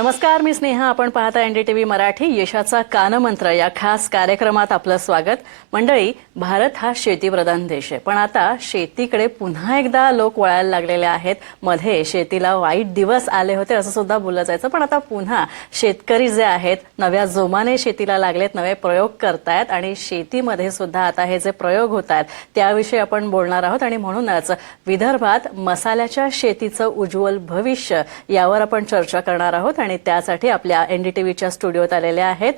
नमस्कार, मी स्नेहा. आपण पाहता एनडीटीव्ही मराठी. यशाचा कानमंत्र या खास कार्यक्रमात आपलं स्वागत. मंडळी, भारत हा शेतीप्रधान देश आहे, पण आता शेतीकडे पुन्हा एकदा लोक वळायला लागलेले आहेत. मध्ये शेतीला वाईट दिवस आले होते असं सुद्धा बोललं जायचं, पण आता पुन्हा शेतकरी जे आहेत नव्या जोमाने शेतीला लागलेत, नवे प्रयोग करतायत आणि शेतीमध्ये सुद्धा आता हे जे प्रयोग होत आहेत त्याविषयी आपण बोलणार आहोत. आणि म्हणूनच विदर्भात मसाल्याच्या शेतीचं उज्ज्वल भविष्य यावर आपण चर्चा करणार आहोत. आणि त्यासाठी आपल्या एनडीटीव्हीच्या स्टुडिओत आलेले आहेत,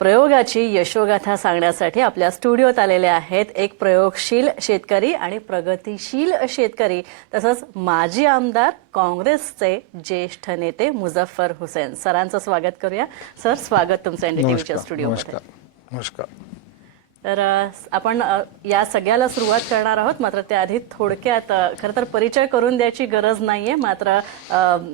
प्रयोगाची यशोगाथा सांगण्यासाठी आपल्या स्टुडिओत आलेले आहेत एक प्रयोगशील शेतकरी आणि प्रगतिशील शेतकरी, तसंच माजी आमदार, काँग्रेसचे ज्येष्ठ नेते मुझफ्फर हुसेन. सरांचं स्वागत करूया. सर, स्वागत तुमचं एनडीटीव्हीच्या स्टुडिओमध्ये. नमस्कार. तर आपण या सगळ्याला सुरुवात करणार आहोत, मात्र त्याआधी थोडक्यात खरं तर परिचय करून द्यायची गरज नाहीये, मात्र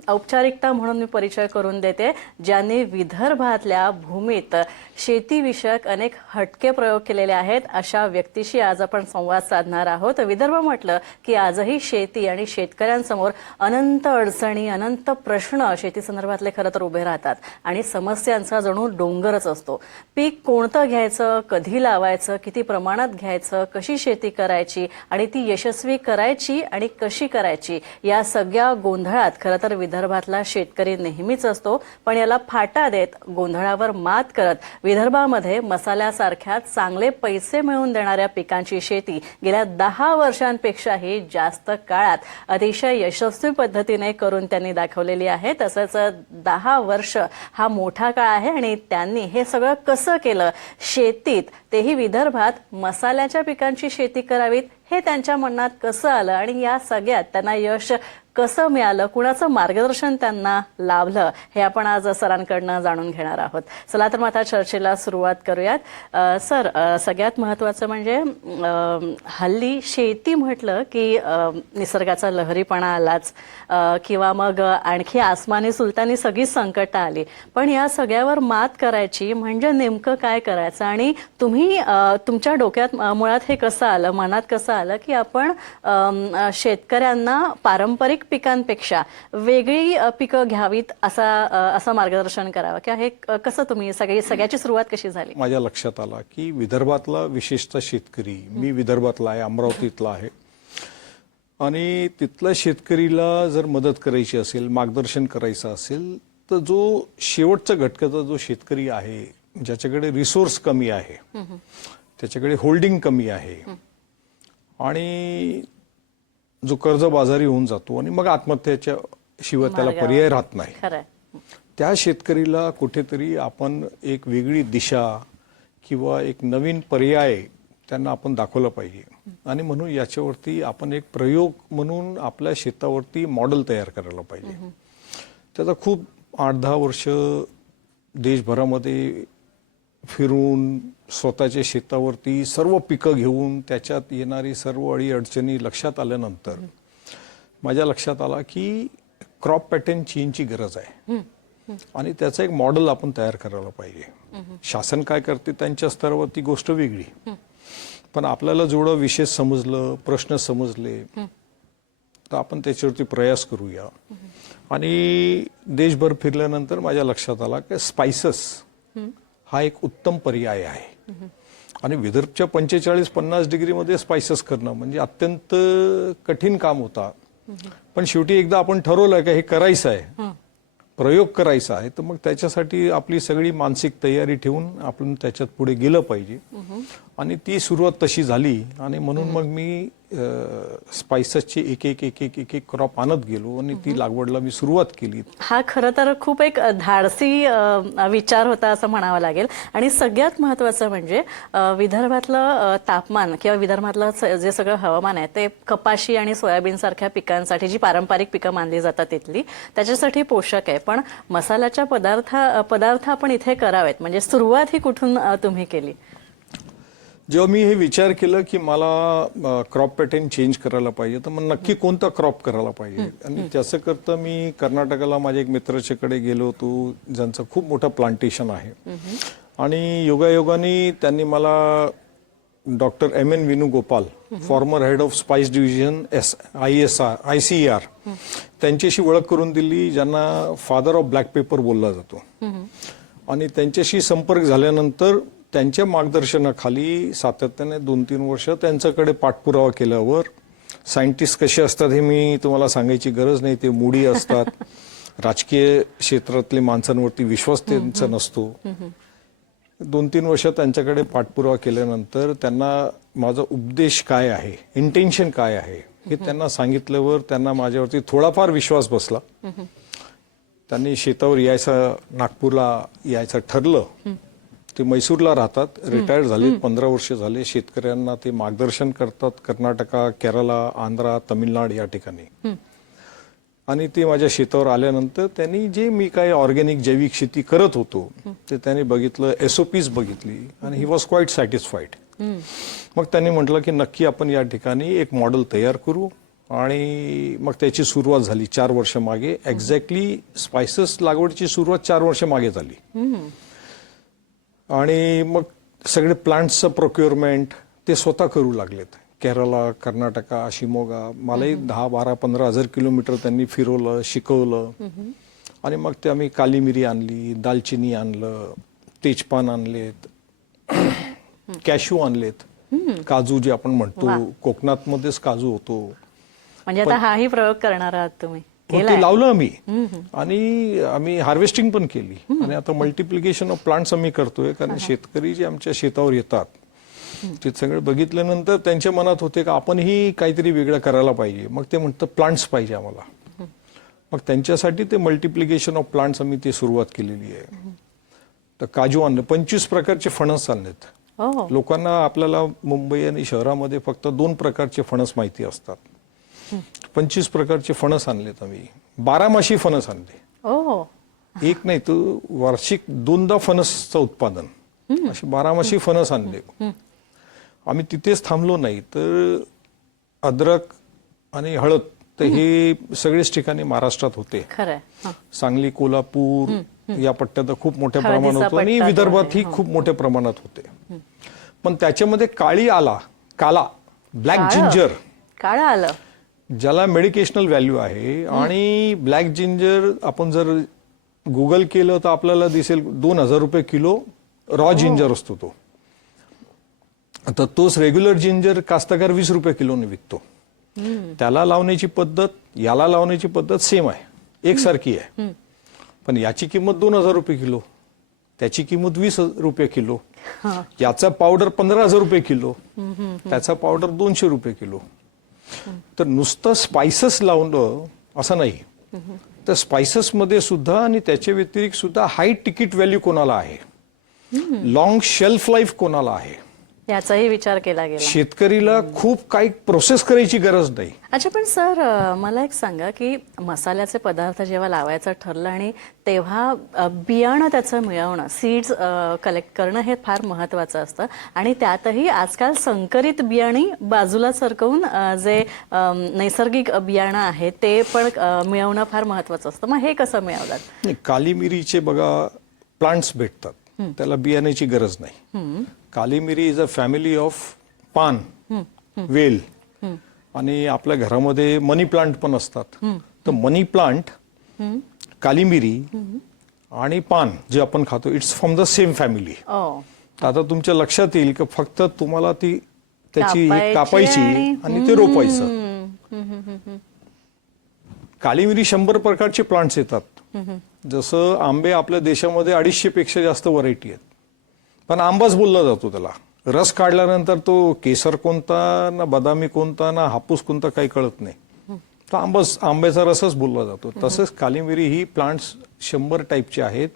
औपचारिकता म्हणून मी परिचय करून देते. ज्यांनी विदर्भातल्या भूमीत शेतीविषयक अनेक हटके प्रयोग केलेले आहेत अशा व्यक्तीशी आज आपण संवाद साधणार आहोत. विदर्भ म्हटलं की आजही शेती आणि शेतकऱ्यांसमोर अनंत अडचणी, अनंत प्रश्न शेती संदर्भातले खरं तर उभे राहतात आणि समस्यांचा जणू डोंगरच असतो. पीक कोणतं घ्यायचं, कधी लावायचं, किती प्रमाणात घ्यायचं, कशी शेती करायची आणि ती यशस्वी करायची आणि कशी करायची, या सगळ्या गोंधळात खरं तर विदर्भातला शेतकरी नेहमीच असतो. पण याला फाटा देत, गोंधळावर मात करत विदर्भामध्ये मसाल्यासारख्या चांगले पैसे मिळवून देणाऱ्या पिकांची शेती गेल्या 10 वर्षांपेक्षाही जास्त काळात अतिशय यशस्वी पद्धतीने करून त्यांनी दाखवलेली आहे. तसंच 10 वर्ष हा मोठा काळ आहे आणि त्यांनी हे सगळं कसं केलं, शेतीत, तेही विदर्भात मसाल्याच्या पिकांची शेती करावीत, हे त्यांच्या मनात कसं आलं आणि या सगळ्यात त्यांना यश कसं मिळालं, कुणाचं मार्गदर्शन त्यांना लाभलं, हे आपण आज सरांकडनं जाणून घेणार आहोत. चला तर मग आता चर्चेला सुरुवात करूयात. सर, सगळ्यात महत्त्वाचं म्हणजे हल्ली शेती म्हटलं की निसर्गाचा लहरीपणा आलाच किंवा मग आणखी आसमानी सुलतानी सगळी संकटं आली, पण या सगळ्यावर मात करायची म्हणजे नेमकं काय करायचं आणि तुम्ही तुमच्या डोक्यात मुळात हे कसं आलं, मनात कसं आलं की आपण शेतकऱ्यांना पारंपरिक पिकांपेक्षा वेगळी पिकं घ्यावीत असं मार्गदर्शन करावं, किंवा हे कसं तुम्ही सगळ्याची सुरुवात कशी झाली? माझ्या लक्षात आलं की विदर्भातला विशेषतः शेतकरी, मी विदर्भातला आहे, अमरावतीतला आहे, आणि तिथल्या शेतकरीला जर मदत करायची असेल, मार्गदर्शन करायचं असेल, तर जो शेवटचा घटकाचा जो शेतकरी आहे, ज्याच्याकडे रिसोर्स कमी आहे, त्याच्याकडे होल्डिंग कमी आहे आणि जो कर्जबाजारी होऊन जातो आणि मग आत्महत्येच्या शिवाय त्याला पर्याय राहत नाही, त्या शेतकरीला कुठेतरी आपण एक वेगळी दिशा किंवा एक नवीन पर्याय त्यांना आपण दाखवला पाहिजे. आणि म्हणून याच्यावरती आपण एक प्रयोग म्हणून आपल्या शेतावरती मॉडेल तयार करायला पाहिजे. त्याचा खूप 8-10 वर्ष देशभरामध्ये फिरून स्वतःच्या शेतावरती सर्व पिकं घेऊन त्याच्यात येणारी सर्व अडी अडचणी लक्षात आल्यानंतर माझ्या लक्षात आला की क्रॉप पॅटर्न चेंजची गरज आहे आणि त्याचं एक मॉडेल आपण तयार करायला पाहिजे. शासन काय करते त्यांच्या स्तरावरती गोष्ट वेगळी, पण आपल्याला जेवढं विशेष समजलं, प्रश्न समजले, तर आपण त्याच्यावरती प्रयास करूया. आणि देशभर फिरल्यानंतर माझ्या लक्षात आला की स्पाइसेस हा एक उत्तम पर्याय आहे. आणि विदर्भच्या 45-50 डिग्रीमध्ये स्पाइसेस करणं म्हणजे अत्यंत कठीण काम होता, पण शेवटी एकदा आपण ठरवलं की हे करायचं आहे, प्रयोग करायचा आहे, तर मग त्याच्यासाठी आपली सगळी मानसिक तयारी ठेवून आपण त्याच्यात पुढे गेलं पाहिजे. आणि ती सुरुवात तशी झाली आणि म्हणून मग मी स्पाइसेसची एक क्रॉप आणत गेलो आणि ती लागवडला मी सुरुवात केली. हा खरं तर खूप एक धाडसी विचार होता असं म्हणावं लागेल. आणि सगळ्यात महत्त्वाचं म्हणजे विदर्भातलं तापमान किंवा विदर्भातलं जे सगळं हवामान आहे ते कपाशी आणि सोयाबीन सारख्या पिकांसाठी, जी पारंपरिक पिकं मानली जातात तिथली, त्याच्यासाठी पोषक आहे. पण मसाल्याच्या पदार्थ आपण इथे करावेत, म्हणजे सुरुवात ही कुठून तुम्ही केली? जेव्हा मी हे विचार केलं की मला क्रॉप पॅटर्न चेंज करायला पाहिजे, तर मग नक्की कोणता क्रॉप करायला पाहिजे. आणि त्याचं करता मी कर्नाटकाला माझ्या एक मित्राच्याकडे गेलो होतो, ज्यांचं खूप मोठं प्लांटेशन आहे. आणि योगायोगाने त्यांनी मला doctor M.N. Venugopal, farmer head of spice division ICER, त्यांच्याशी ओळख करून दिली, ज्यांना फादर ऑफ ब्लॅक पेपर बोलला जातो. आणि त्यांच्याशी संपर्क झाल्यानंतर त्यांच्या मार्गदर्शनाखाली सातत्याने 2-3 वर्ष त्यांच्याकडे पाठपुरावा केल्यावर, सायंटिस्ट कसे असतात हे मी तुम्हाला सांगायची गरज नाही, ते मुडी असतात, राजकीय क्षेत्रातल्या माणसांवरती विश्वास त्यांचा नसतो. 2-3 वर्ष त्यांच्याकडे पाठपुरावा केल्यानंतर त्यांना माझा उपदेश काय आहे, इंटेन्शन काय आहे हे त्यांना सांगितल्यावर त्यांना माझ्यावरती थोडाफार विश्वास बसला. त्यांनी शेतावर यायचं, नागपूरला यायचं ठरलं. ते मैसूरला राहतात, रिटायर्ड झाले, 15 वर्ष झाले. शेतकऱ्यांना ते मार्गदर्शन करतात, कर्नाटका, केरला, आंध्रा, तमिळनाड या ठिकाणी. आणि ते माझ्या शेतावर आल्यानंतर त्यांनी जे मी काय ऑर्गॅनिक जैविक शेती करत होतो ते त्यांनी बघितलं, SOPs बघितली आणि ही वॉज क्वाईट सॅटिस्फाईड. मग त्यांनी म्हटलं की नक्की आपण या ठिकाणी एक मॉडेल तयार करू. आणि मग त्याची सुरुवात झाली 4 वर्ष मागे. एक्झॅक्टली स्पायसेस लागवडीची सुरुवात 4 वर्ष मागे झाली. आणि मग सगळे प्लांट्सचं प्रोक्युअरमेंट ते स्वतः करू लागलेत. केरला, कर्नाटका, शिमोगा, मलाही 10-12-15 हजार किलोमीटर त्यांनी फिरवलं, शिकवलं. आणि मग ते आम्ही काली मिरी आणली, दालचिनी आणलं, तेजपान आणलेत, कॅशू आणलेत, काजू जे आपण म्हणतो, कोकणातमध्येच काजू होतो. म्हणजे आता हाही प्रयोग करणार आहात तुम्ही? ते लावलं आम्ही आणि आम्ही हार्वेस्टिंग पण केली. आणि आता मल्टिप्लिकेशन ऑफ प्लांट्स आम्ही करतोय, कारण शेतकरी जे आमच्या शेतावर येतात ते सगळं बघितल्यानंतर त्यांच्या मनात होते का आपणही काहीतरी वेगळं करायला पाहिजे. मग ते म्हणतात प्लांट्स पाहिजे आम्हाला. मग त्यांच्यासाठी ते मल्टिप्लिकेशन ऑफ प्लांट्स आम्ही ते सुरुवात केलेली आहे. तर काजू आणलं, 25 प्रकारचे फणस आणलेत. लोकांना आपल्याला मुंबई आणि शहरामध्ये फक्त 2 प्रकारचे फणस माहिती असतात. 25 प्रकारचे फणस आणलेत आम्ही. 12माशी फणस आणले. एक नाही, तर वार्षिक 2दा फणसचं उत्पादन, असे 12माशी फणस आणले. आम्ही तिथेच थांबलो नाही, तर अद्रक आणि हळद तर हे सगळेच ठिकाणी महाराष्ट्रात होते. सांगली, कोल्हापूर या पट्ट्यात खूप मोठ्या प्रमाणात होतो आणि विदर्भातही खूप मोठ्या प्रमाणात होते. पण त्याच्यामध्ये काला ब्लॅक जिंजर, काळा आलं, ज्याला मेडिकेशनल व्हॅल्यू आहे. आणि ब्लॅक जिंजर आपण जर गुगल केलं तर आपल्याला दिसेल 2000 रुपये किलो रॉ जिंजर असतो तो. आता तोच रेग्युलर जिंजर कास्तकार 20 रुपये किलोने विकतो. त्याला लावण्याची पद्धत, याला लावण्याची पद्धत सेम आहे, एकसारखी आहे. पण याची किंमत 2000 रुपये किलो, त्याची किंमत 20 रुपये किलो, याचा पावडर 15,000 रुपये किलो, त्याचा पावडर 200 रुपये किलो. तर नुसतं स्पायसेस लावणं असं नाही, तर स्पायसेस मध्ये सुद्धा आणि त्याच्या व्यतिरिक्त सुद्धा हाय तिकीट व्हॅल्यू कोणाला आहे, लॉंग शेल्फ लाईफ कोणाला आहे, याचाही विचार केला गेला. शेतकरीला खूप काही प्रोसेस करायची गरज नाही. अच्छा, पण सर मला एक सांगा की मसाल्याचे पदार्थ जेव्हा लावायचं ठरलं आणि तेव्हा बियाणं त्याचं मिळवणं, सीड्स कलेक्ट करणं हे फार महत्वाचं असतं. आणि त्यातही आजकाल संकरित बियाणी बाजूला सरकवून जे नैसर्गिक बियाणं आहे ते पण मिळवणं फार महत्वाचं असतं. मग हे कसं मिळवलं? काली मिरीचे बघा प्लांट्स भेटतात, त्याला बियाण्याची गरज नाही. काली मिरी इज अ फॅमिली ऑफ पान, वेल. आणि आपल्या घरामध्ये मनी प्लांट पण असतात. तर मनी प्लांट, काली मिरी आणि पान जे आपण खातो, it's from the same family. आता तुमच्या लक्षात येईल की फक्त तुम्हाला ती त्याची कापायची आणि ते रोपायचं. काली मिरी 100 प्रकारचे प्लांट्स येतात. जसं आंबे आपल्या देशामध्ये 250 पेक्षा जास्त व्हरायटी आहेत. पण आंबाच बोलला जातो त्याला. रस काढल्यानंतर तो केसर कोणता ना बदामी कोणता ना हापूस कोणता काही कळत नाही. तर आंब्याचा रसच बोलला जातो. तसंच काली मिरी ही प्लांट्स 100 टाईपचे आहेत.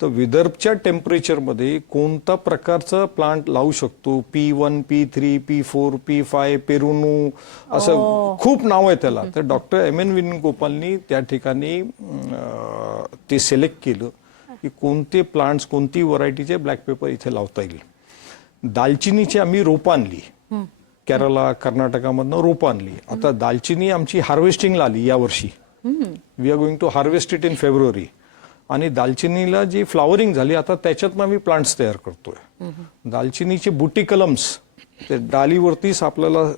तर विदर्भच्या टेम्परेचरमध्ये कोणता प्रकारचा प्लांट लावू शकतो, P1, P3, P4, P5, पेरुनू, असं खूप नाव आहे त्याला. तर डॉक्टर M.N. वेणुगोपालनी त्या ठिकाणी ते सिलेक्ट केलं की कोणते प्लांट्स, कोणती व्हरायटीचे ब्लॅक पेपर इथे लावता येईल. दालचिनीची आम्ही रोपं आणली, केरला, कर्नाटकामधनं रोपं आणली. आता दालचिनी आमची हार्वेस्टिंगला आली यावर्षी. We are going to harvest it in February. आणि दालचिनीला जी फ्लॉवरिंग झाली आता त्याच्यातनं आम्ही प्लांट्स तयार करतोय. दालचिनीचे बुटी कलम्स ते डालीवरतीच आपल्याला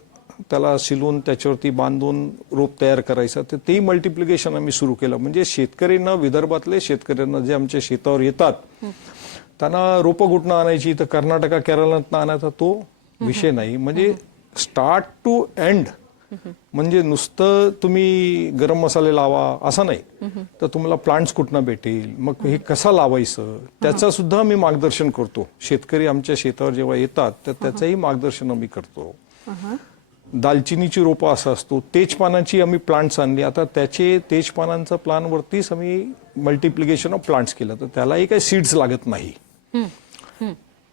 त्याला शिलून त्याच्यावरती बांधून रोप तयार करायचं, तर तेही मल्टिप्लिकेशन आम्ही सुरू केलं. म्हणजे शेतकऱ्यांना, विदर्भातले शेतकऱ्यांना जे आमच्या शेतावर येतात त्यांना रोपं कुठनं आणायची, तर कर्नाटका केरळातनं आणायचा तो विषय नाही. म्हणजे स्टार्ट टू एंड, म्हणजे नुसतं तुम्ही गरम मसाले लावा असं नाही, तर तुम्हाला प्लांट्स कुठनं भेटेल, मग हे कसं लावायचं त्याचं सुद्धा मी मार्गदर्शन करतो. शेतकरी आमच्या शेतावर जेव्हा येतात तर त्याचंही मार्गदर्शन आम्ही करतो. दालचिनीची रोपं असं असतो, तेजपानाची आम्ही प्लांट्स आणली, आता त्याचे तेजपानांचा प्लांटवरतीच आम्ही मल्टिप्लिकेशन ऑफ प्लांट्स केलं, तर त्यालाही काही सीड्स लागत नाही.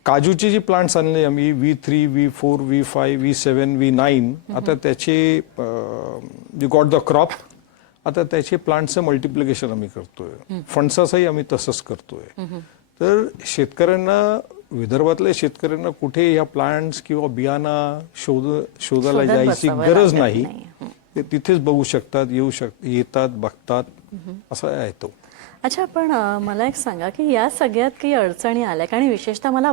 काजूचे जे प्लांट्स आणले आम्ही V3, V4, V5, V7, V9, आता त्याचे वी गॉट द क्रॉप, आता त्याचे प्लांट्सचं मल्टिप्लिकेशन आम्ही करतोय. फणसाचंही आम्ही तसंच करतोय. तर शेतकऱ्यांना, विदर्भातल्या शेतकऱ्यांना कुठे या प्लांट्स किंवा बियाणा शोधायला जायची गरज नाही. ते तिथेच बघू शकतात, येतात, बघतात, असं आहे तो. अच्छा, पण मला एक सांगा की या सगळ्यात काही अडचणी आल्या का? आणि विशेषतः मला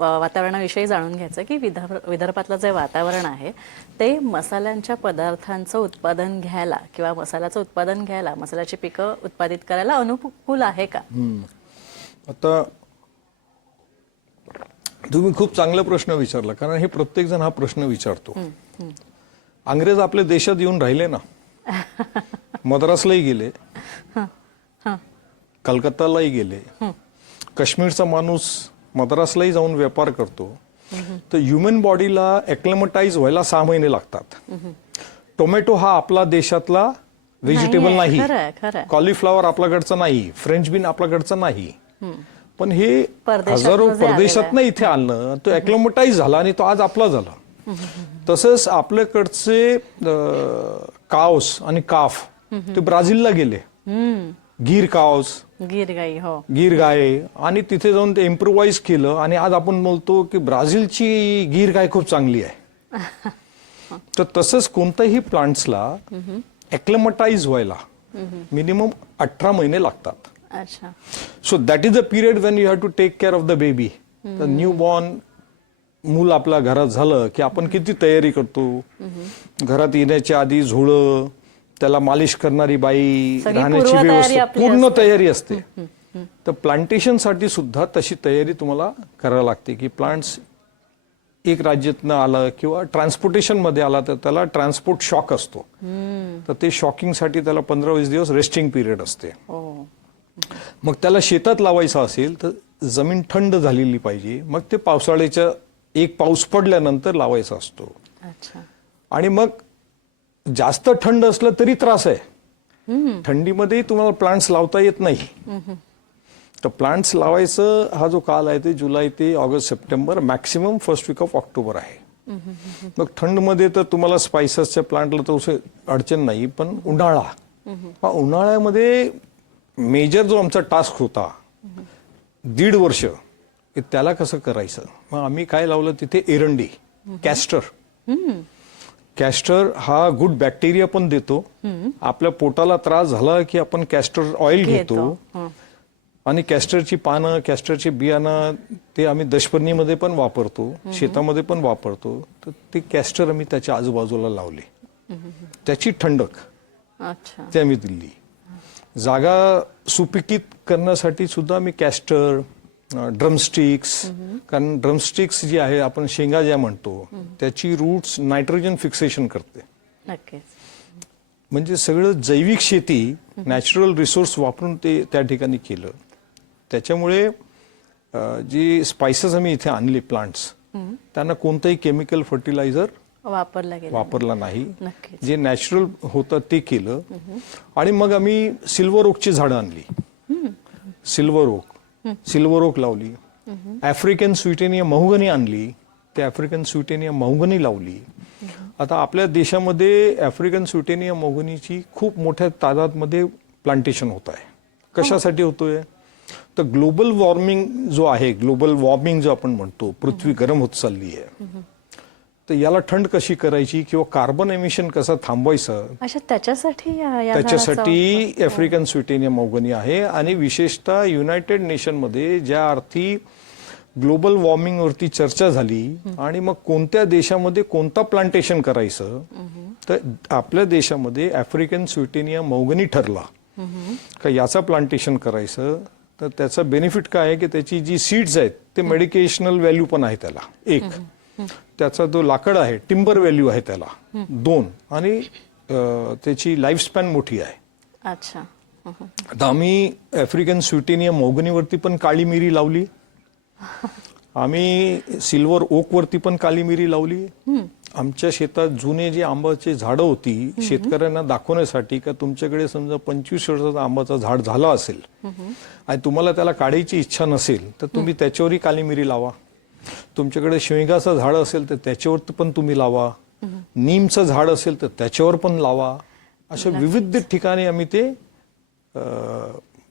वातावरणाविषयी जाणून घ्यायचं की विदर्भातलं जे वातावरण आहे ते मसाल्यांच्या पदार्थांचं उत्पादन घ्यायला किंवा मसाल्याचं उत्पादन घ्यायला, मसाल्याची पिकं उत्पादित करायला अनुकूल आहे का? आता तुम्ही खूप चांगला प्रश्न विचारला, कारण हे प्रत्येक जण हा प्रश्न विचारतो. अंग्रेज आपल्या देशात येऊन राहिले ना, मद्रासलाही गेले, कलकत्तालाही गेले, काश्मीरचा माणूस मद्रासलाही जाऊन व्यापार करतो. तर ह्युमन बॉडीला एक्लेमटाईज व्हायला 6 महिने लागतात. टोमॅटो हा आपला देशातला व्हेजिटेबल नाही, कॉलीफ्लॉवर आपल्याकडचं नाही, फ्रेंच बीन आपल्याकडचं नाही, पण हे हजारो परदेशातनं इथे आणलं, तो एक्लेमटाईज झाला आणि तो आज आपला झाला. तसंच आपल्याकडचे कावस आणि काफ ते ब्राझीलला गेले, गीर कावस, गीर गाय, आणि तिथे जाऊन ते इम्प्रोवाइज केलं आणि आज आपण बोलतो की ब्राझीलची गीर गाय खूप चांगली आहे. तर तसंच कोणत्याही प्लांट्सला एक्लेमटाईज व्हायला मिनिमम 18 महिने लागतात. So that is the period when you have to take care of the baby. The new born मूल आपल्या घरात झालं की आपण किती तयारी करतो. घरात येण्याच्या आधी झोळं, त्याला मालिश करणारी बाई, राहण्याची व्यवस्था, पूर्ण तयारी असते. तर प्लांटेशनसाठी सुद्धा तशी तयारी तुम्हाला करावी लागते की प्लांट्स एक राज्यातनं आलं किंवा ट्रान्सपोर्टेशन मध्ये आला तर त्याला ट्रान्सपोर्ट शॉक असतो. तर ते शॉकिंगसाठी त्याला 15-20 दिवस रेस्टिंग पिरियड असते. मग त्याला शेतात लावायचं असेल तर जमीन थंड झालेली पाहिजे. मग ते पावसाळ्याच्या एक पाऊस पडल्यानंतर लावायचा असतो. आणि मग जास्त थंड असलं तरी त्रास आहे. थंडीमध्ये तुम्हाला प्लांट्स लावता येत नाही. तर प्लांट्स लावायचं हा जो काल आहे ते जुलै ते ऑगस्ट, सप्टेंबर, maximum first week of October आहे. मग थंडमध्ये तर तुम्हाला स्पायसेसच्या प्लांटला तर अडचण नाही, पण उन्हाळ्यामध्ये मेजर जो आमचा टास्क होता 1.5 वर्ष, त्याला कसं करायचं. मग आम्ही काय लावलं तिथे, एरंडी, कॅस्टर हा गुड बॅक्टेरिया पण देतो. आपल्या पोटाला त्रास झाला की आपण कॅस्टर ऑइल घेतो आणि कॅस्टरची पानं, कॅस्टरचे बियाणं ते आम्ही दशपर्णीमध्ये पण वापरतो, शेतामध्ये पण वापरतो. तर ते कॅस्टर आम्ही त्याच्या आजूबाजूला लावले, त्याची थंडक ते आम्ही दिली. जागा सुपिकीत करण्यासाठी सुद्धा आम्ही कॅस्टर, ड्रमस्टिक्स, कारण ड्रमस्टिक्स जी आहे आपण शेंगा ज्या म्हणतो त्याची रूट्स नायट्रोजन फिक्सेशन करते. म्हणजे सगळं जैविक शेती, नॅचरल रिसोर्स वापरून ते त्या ठिकाणी केलं. त्याच्यामुळे जी स्पायसेस आम्ही इथे आणले प्लांट्स, त्यांना कोणतंही केमिकल फर्टिलायझर वापरला नाही. जे नॅचरल होतं ते केलं. आणि मग आम्ही सिल्वर ओकची झाडं आणली, सिल्वर ओक लावली. आफ्रिकन स्वीटेनिया महोगनी आणली, ते आफ्रिकन स्वीटेनिया महोगनी लावली. आता आपल्या देशामध्ये आफ्रिकन स्वीटेनिया महोगनीची खूप मोठ्या तादादमध्ये प्लांटेशन होत आहे. कशासाठी होतोय, तर ग्लोबल वॉर्मिंग जो आहे, ग्लोबल वॉर्मिंग जो आपण म्हणतो, पृथ्वी गरम होत चालली आहे, तर याला थंड कशी करायची किंवा कार्बन एमिशन कसं थांबवायचं, त्याच्यासाठी आफ्रिकन स्वीटेनिया महोगनी आहे. आणि विशेषतः युनायटेड नेशनमध्ये ज्या अर्थी ग्लोबल वॉर्मिंगवरती चर्चा झाली आणि मग कोणत्या देशामध्ये कोणता प्लांटेशन करायचं, तर आपल्या देशामध्ये आफ्रिकन स्विटेनिया मौगनी ठरला का याचा प्लांटेशन करायचं. तर त्याचा बेनिफिट काय आहे की त्याची जी सीड्स आहेत ते मेडिकेशनल व्हॅल्यू पण आहे त्याला एक, त्याचा जो लाकड आहे टिंबर व्हॅल्यू आहे त्याला 2, आणि त्याची लाईफ स्पॅन मोठी आहे. अच्छा. आता आम्ही आफ्रिकन स्विटेनिया मौगनीवरती पण काळी मिरी लावली, आम्ही सिल्वर ओक वरती पण काळी मिरी लावली. आमच्या शेतात जुने जे आंब्याची झाडं होती शेतकऱ्यांना दाखवण्यासाठी का तुमच्याकडे समजा 25 वर्षाचा आंब्याचा झाड झाला असेल आणि तुम्हाला त्याला काढायची इच्छा नसेल तर तुम्ही त्याच्यावरही काळी मिरी लावा. तुमच्याकडे शेवगाचं झाड असेल तर त्याच्यावर पण तुम्ही लावा, नीमचं झाड असेल तर त्याच्यावर पण लावा. अशा विविध ठिकाणी आम्ही ते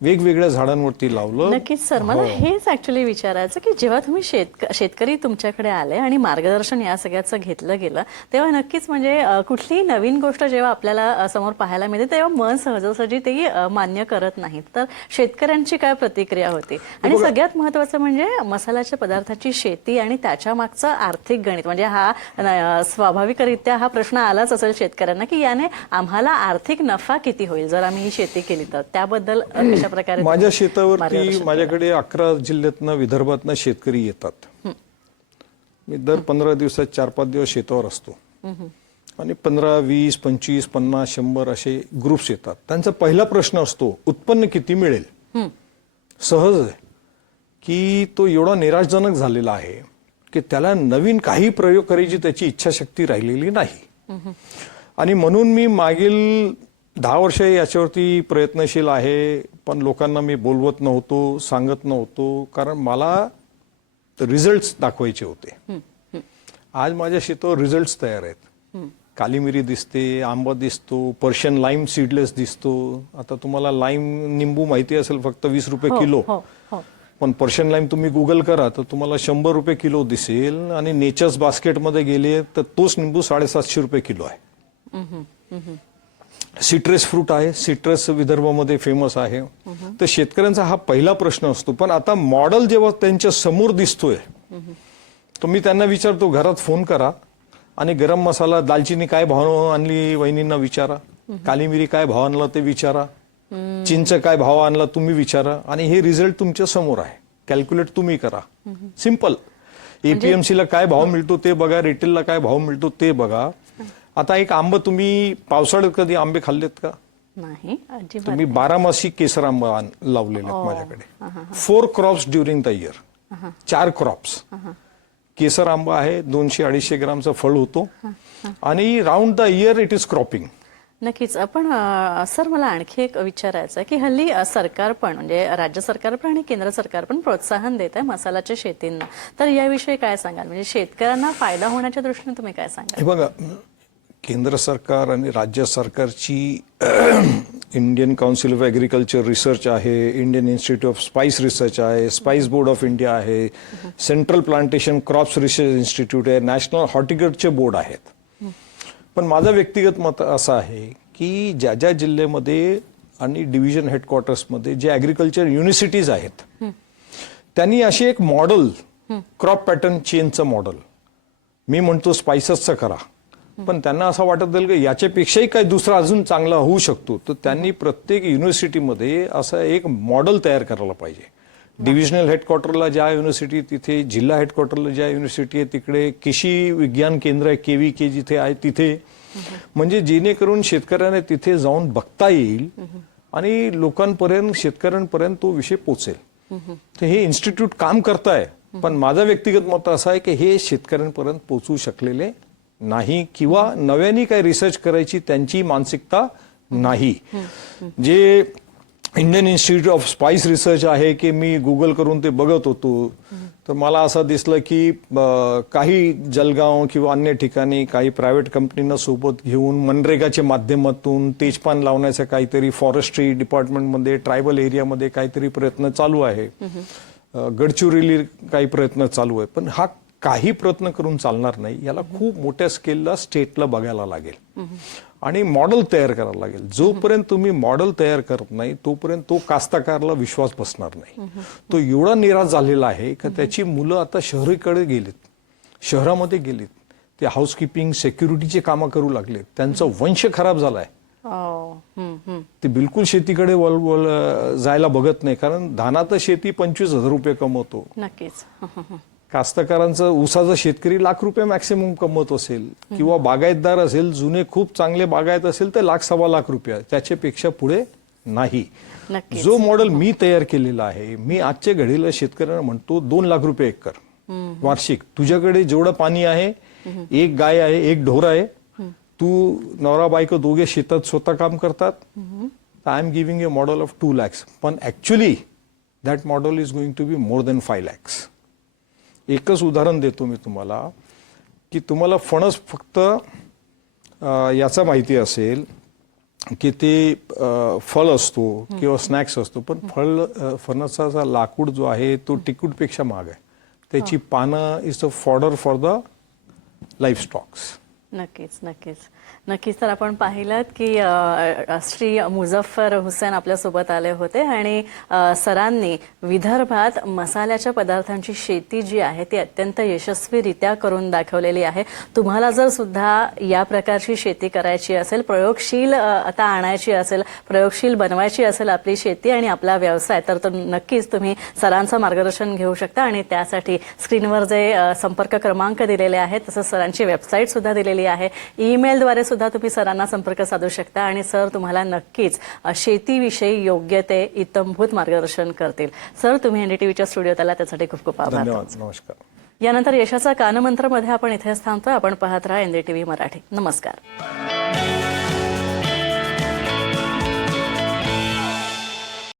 वेगवेगळ्या झाडांवरती लावलं. नक्कीच सर, मला हेच ऍक्च्युली विचारायचं की जेव्हा तुम्ही शेतकरी तुमच्याकडे आले आणि मार्गदर्शन या सगळ्याचं घेतलं गेलं तेव्हा नक्कीच म्हणजे कुठलीही नवीन गोष्ट जेव्हा आपल्याला समोर पाहायला मिळते तेव्हा मन सहजासहजी ते मान्य करत नाहीत. तर शेतकऱ्यांची काय प्रतिक्रिया होती? आणि सगळ्यात महत्वाचं म्हणजे मसाल्याच्या पदार्थाची शेती आणि त्याच्या मागचं आर्थिक गणित, म्हणजे हा स्वाभाविकरित्या हा प्रश्न आलाच असेल शेतकऱ्यांना की याने आम्हाला आर्थिक नफा किती होईल जर आम्ही ही शेती केली तर. त्याबद्दल माझ्या शेतावरती माझ्याकडे 11 जिल्ह्यातनं विदर्भातनं शेतकरी येतात. मी दर 15 दिवसात 4-5 दिवस शेतावर असतो आणि 15, 20, 25, 50, 100 असे ग्रुप्स येतात. त्यांचा पहिला प्रश्न असतो उत्पन्न किती मिळेल. सहज आहे की तो एवढा निराशजनक झालेला आहे की त्याला नवीन काही प्रयोग करायची त्याची इच्छाशक्ती राहिलेली नाही. आणि म्हणून मी मागील 10 वर्ष याच्यावरती प्रयत्नशील आहे, पण लोकांना मी बोलवत नव्हतो, सांगत नव्हतो, कारण मला रिझल्ट्स दाखवायचे होते. आज माझ्या शेतावर रिझल्ट्स तयार आहेत. काली मिरी दिसते, आंबा दिसतो, पर्शियन लाईम सीडलेस दिसतो. आता तुम्हाला लाईम निंबू माहिती असेल फक्त 20 रुपये किलो, पण पर्शियन लाईम तुम्ही गुगल करा तर तुम्हाला 100 रुपये किलो दिसेल. आणि नेचर्स बास्केटमध्ये गेले तर तोच निंबू 750 रुपये किलो आहे. सिट्रस फ्रूट आहे, सिट्रस विदर्भामध्ये फेमस आहे. तर शेतकऱ्यांचा हा पहिला प्रश्न असतो. पण आता मॉडेल जेव्हा त्यांच्या समोर दिसतोय तर मी त्यांना विचारतो घरात फोन करा आणि गरम मसाला दालचिनी काय भाव आणली वहिनींना विचारा, काली मिरी काय भाव आणला ते विचारा, चिंच काय भाव आणला तुम्ही विचारा, आणि हे रिझल्ट तुमच्या समोर आहे. कॅल्क्युलेट तुम्ही करा, सिंपल. एपीएमसीला काय भाव मिळतो ते बघा, रिटेलला काय भाव मिळतो ते बघा. आता एक आंबा तुम्ही पावसाळ्यात कधी आंबे खाल्लेत का? नाही. तुम्ही 12मासी केसर आंबा लावलेले आहेत माझ्याकडे. 4 crops during the year, 4 crops. Kesar आंबा आहे, 200-250 ग्रामचा फळ होतो आणि round the year it is cropping. नक्कीच. आपण सर मला आणखी एक विचारायचं आहे की हल्ली सरकार पण म्हणजे राज्य सरकार पण आणि केंद्र सरकार पण प्रोत्साहन देत आहे मसाल्याच्या शेतींना. तर याविषयी काय सांगाल? म्हणजे शेतकऱ्यांना फायदा होण्याच्या दृष्टीने तुम्ही काय सांगाल? हे बघा, केंद्र सरकार आणि राज्य सरकारची Indian council of agriculture research आहे, Indian institute of spice research आहे, स्पाइस बोर्ड ऑफ इंडिया आहे, central plantation crops research institute आहे, नॅशनल हॉर्टिकल्चर बोर्ड आहेत. पण माझं व्यक्तिगत मत असं आहे की ज्या ज्या जिल्ह्यामध्ये आणि डिव्हिजन हेडक्वार्टर्समध्ये जे ॲग्रिकल्चर युनिव्हर्सिटीज आहेत त्यांनी अशी एक मॉडेल, क्रॉप पॅटर्न चेनचं मॉडेल, मी म्हणतो स्पाइसेसचं करा, पण त्यांना असं वाटत असेल की याच्यापेक्षाही काही दुसरा अजून चांगला होऊ शकतो, तर त्यांनी प्रत्येक युनिव्हर्सिटीमध्ये असं एक मॉडेल तयार करायला पाहिजे. डिव्हिजनल हेडक्वार्टरला ज्या युनिव्हर्सिटी तिथे, जिल्हा हेडक्वार्टरला ज्या युनिव्हर्सिटी आहे तिकडे, कृषी विज्ञान केंद्र आहे KVK जिथे आहे तिथे, म्हणजे जेणेकरून शेतकऱ्यांना तिथे जाऊन बघता येईल आणि लोकांपर्यंत, शेतकऱ्यांपर्यंत तो विषय पोचेल. तर हे इन्स्टिट्यूट काम करताय, पण माझं व्यक्तिगत मत असं आहे की हे शेतकऱ्यांपर्यंत पोहोचू शकलेले नाही किंवा नव्याने काही रिसर्च करायची त्यांची मानसिकता नाही. जे Indian institute of spice research आहे की मी गुगल करून ते बघत होतो, तर मला असं दिसलं की काही जलगाव किंवा अन्य ठिकाणी काही प्रायव्हेट कंपनींना सोबत घेऊन मनरेगाच्या माध्यमातून तेजपान लावण्याचा काहीतरी फॉरेस्ट्री डिपार्टमेंटमध्ये, ट्रायबल एरियामध्ये काहीतरी प्रयत्न चालू आहे, गडचिरोली काही प्रयत्न चालू आहे. पण हा काही प्रयत्न करून चालणार नाही. याला खूप मोठ्या स्केलला स्टेटला बघायला लागेल आणि मॉडेल तयार करायला लागेल. जोपर्यंत तुम्ही मॉडेल तयार करत नाही तोपर्यंत तो कास्तकारला विश्वास बसणार नाही. तो एवढा निराश झालेला आहे की त्याची मुलं आता शहरीकडे गेलीत, शहरामध्ये गेलीत, ते हाऊसकीपिंग सेक्युरिटीचे कामं करू लागलेत. त्यांचा वंश खराब झालाय. ते बिलकुल शेतीकडे जायला बघत नाही, कारण धानात शेती 25,000 रुपये कमवतो. नक्कीच. कास्तकारांचं ऊसाचा शेतकरी ₹1,00,000 मॅक्सिमम कमवत असेल, किंवा बागायतदार असेल, जुने खूप चांगले बागायत असेल तर ₹1,00,000-1,25,000, त्याच्यापेक्षा पुढे नाही. नक्कीच. जो मॉडेल मी तयार केलेला आहे, मी आजच्या घडीला शेतकऱ्यांना म्हणतो ₹2,00,000 एकर वार्षिक. तुझ्याकडे जेवढं पाणी आहे, एक गाय आहे, एक ढोर आहे, तू नवरा बायको दोघे शेतात स्वतः काम करतात, I am giving a model of 2 lakhs. पण actually that model is going to be more than 5 lakhs. एकच उदाहरण देतो मी तुम्हाला, की तुम्हाला फणस फक्त याचा माहिती असेल की ते फळ असतो किंवा स्नॅक्स असतो, पण फणसाचा लाकूड जो आहे तो टिकूडपेक्षा महाग आहे. त्याची पानं is a fodder for the life stocks. नक्कीच नक्कीच नक्कीच. तर आपण पाहिलं की श्री मुझफ्फर हुसेन आपल्यासोबत आले होते आणि सरांनी विदर्भात मसाल्याच्या पदार्थांची शेती जी आहे ती अत्यंत यशस्वीरित्या करून दाखवलेली आहे. तुम्हाला जर सुद्धा या प्रकारची शेती करायची असेल, प्रयोगशील आता आणायची असेल, प्रयोगशील बनवायची असेल आपली शेती आणि आपला व्यवसाय, तर नक्कीच तुम्ही सरांचं मार्गदर्शन घेऊ शकता. आणि त्यासाठी स्क्रीनवर जे संपर्क क्रमांक दिलेले आहेत, तसंच सरांची वेबसाईट सुद्धा दिलेली आहे, ईमेलद्वारे सुद्धा तुम्ही सरांना संपर्क साधू शकता आणि सर तुम्हाला नक्कीच शेतीविषयी योग्य ते इत्थंभूत मार्गदर्शन करतील. सर, तुम्ही एनडीटीव्हीच्या स्टुडिओत आला त्यासाठी खूप खूप आभार. धन्यवाद. नमस्कार. यानंतर यशाचा कानमंत्रमध्ये आपण इथेच थांबतोय. आपण पाहत राहा एनडीटीव्ही मराठी. नमस्कार.